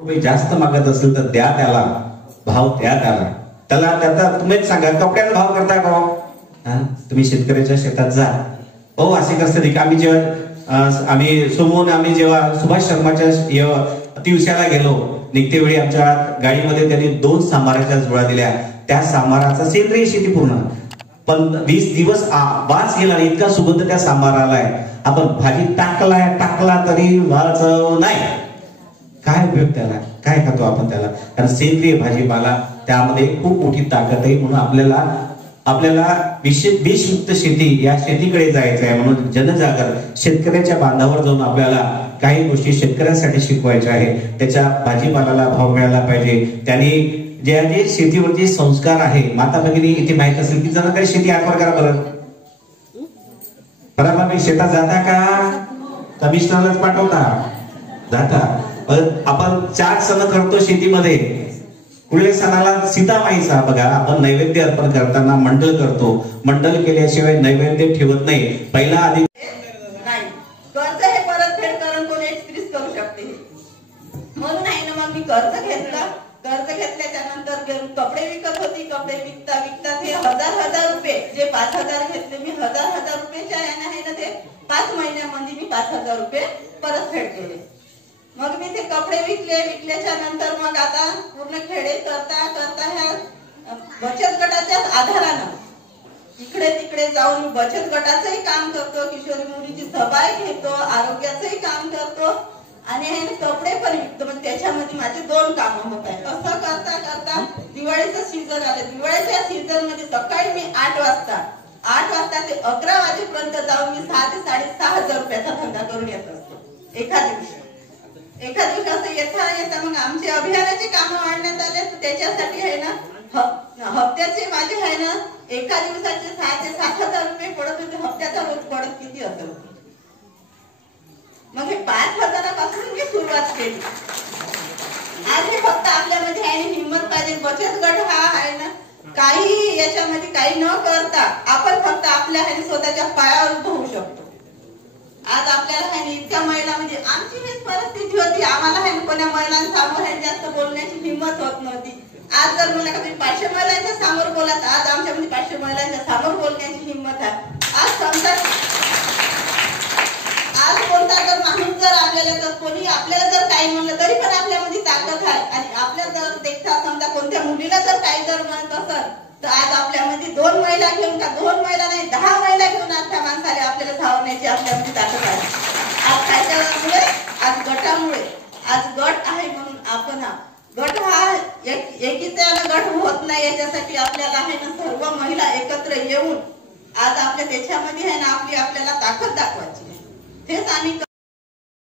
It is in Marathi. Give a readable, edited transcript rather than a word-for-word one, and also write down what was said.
रुपये जास्त मागत असेल तर द्या त्याला भाव, द्या त्याला त्याचा तुम्हीच सांगा कपड्याला भाव करता का? तुम्ही शेतकऱ्याच्या शेतात जा. हो असे कसं आम्ही जेव्हा आम्ही सोमून आम्ही जेव्हा सुभाष शर्माच्या दिवसाला गेलो निघते वेळी आमच्या गाडीमध्ये त्यांनी 2 सांबाराच्या जुळा दिल्या. त्या सांबाराचा सेंद्रिय शेती पूर्ण पण 20 दिवस वास गेला इतका सुगंध त्या सांबाराला आहे. आपण भाजी टाकला तरी चव नाही. काय उपयोग त्याला? काय खातो आपण त्याला? कारण सेंद्रिय भाजीपाला त्यामध्ये खूप मोठी ताकद आहे. म्हणून आपल्याला विषमुक्त शेती या शेतीकडे जायचं आहे. म्हणून जनजागर शेतकऱ्याच्या बांधावर जाऊन आपल्याला काही गोष्टी शेतकऱ्यांसाठी शिकवायच्या आहे. त्याच्या भाजीपाल्याला भाव मिळाला पाहिजे. त्यांनी जे शेतीवरचे संस्कार आहे माता भगिनी इथे माहित असेल की जरा काही शेती आठवण करा बरं. बरोबर शेतात जाता का? कमिशनरलाच पाठवता जाता. आपण 4 सण करतो शेतीमध्ये. पुढल्या सणाला सीतामाईचा बघा आपण नैवेद्य अर्पण करताना मंडल करतो. मंडल केल्याशिवाय नैवेद्य ठेवत नाही. पहिला आधी कर्ज हे परतफेड करून कोणी एक्सप्रेस करू शकते म्हणून आहे ना. मग मी कर्ज घेतलं. कर्ज घेतल्याच्या नंतर कपडे विकत होती. कपडे विकता ते हजार रुपये जे 5000 घेतले मी हजार रुपयाच्या आहे ना ते 5 महिन्यामध्ये मी 5000 रुपये परतफेड केले. मग मी ते कपडे विकल्याच्या नंतर मग आता पूर्ण खेडे करता ह्या बचत गटाच्या आधारानं इकडे तिकडे जाऊन बचत गटाचंही काम करतो. किशोरी मुलीची सभा घेतो. आरोग्याचंही काम करतो आणि हे कपडे पण विकतो. म्हणजे त्याच्यामध्ये माझे 2 कामं होत आहेत. असं करता दिवाळीचं सीझन आलं. दिवाळीच्या सीझन मध्ये सकाळी मी 8 वाजता ते 11 वाजेपर्यंत जाऊन मी 6 ते 6.5 रुपयाचा धंदा करून येत असतो एका दिवशी असं येता मग आमचे अभियानाचे काम वाढण्यात आले. त्याच्यासाठी आहे ना हप्त्याचे माझे आहे ना एका दिवसाचे 6 ते 7,000 रुपये पडत होते. हप्त्याचा रोज पडत किती असेल? मग हे 5,000पासून मी सुरुवात केली. आज हे फक्त आपल्यामध्ये आहे हिंमत पाहिजे. बचत गट हा आहे ना काही याच्यामध्ये काही न करता आपण फक्त आपल्या आहे स्वतःच्या पायावर उभं होऊ शकतो. आज आपल्याला आहे इतक्या महिला म्हणजे आमची हीच परिस्थिती होती. आम्हाला आहे कोण्या महिलांसमोर आहे जास्त बोलण्याची हिंमत होत नव्हती. आज जर मला कधी 500 महिलांच्या समोर बोलत आज आमच्यामध्ये 500 महिलांच्या समोर बोलण्याची हिंमत आहे. आज समजा आज कोणता जर माणूस जर आपल्याला जर कोणी आपल्याला जर काही म्हणलं तरी पण आपल्यामध्ये ताकद आहे. आणि आपल्या जर देखता समजा कोणत्या मुलीला जर काही जर म्हणत असेल तर आज आपल्यामध्ये 2 महिला घेऊन का 2 महिला नाही 10 महिला घेऊन आज त्या माणसाला आपल्याला धावण्याची आपल्यामध्ये ताकद आहे. आज कायद्यामुळे आज गटामुळे आज गट आहे म्हणून आपण गट हा एकीचा गट होत नाही. याच्यासाठी आपल्याला आहे ना सर्व महिला एकत्र येऊन आज आपल्या देशामध्ये आहे ना आपल्याला ताकद दाखवायची. हेच आम्ही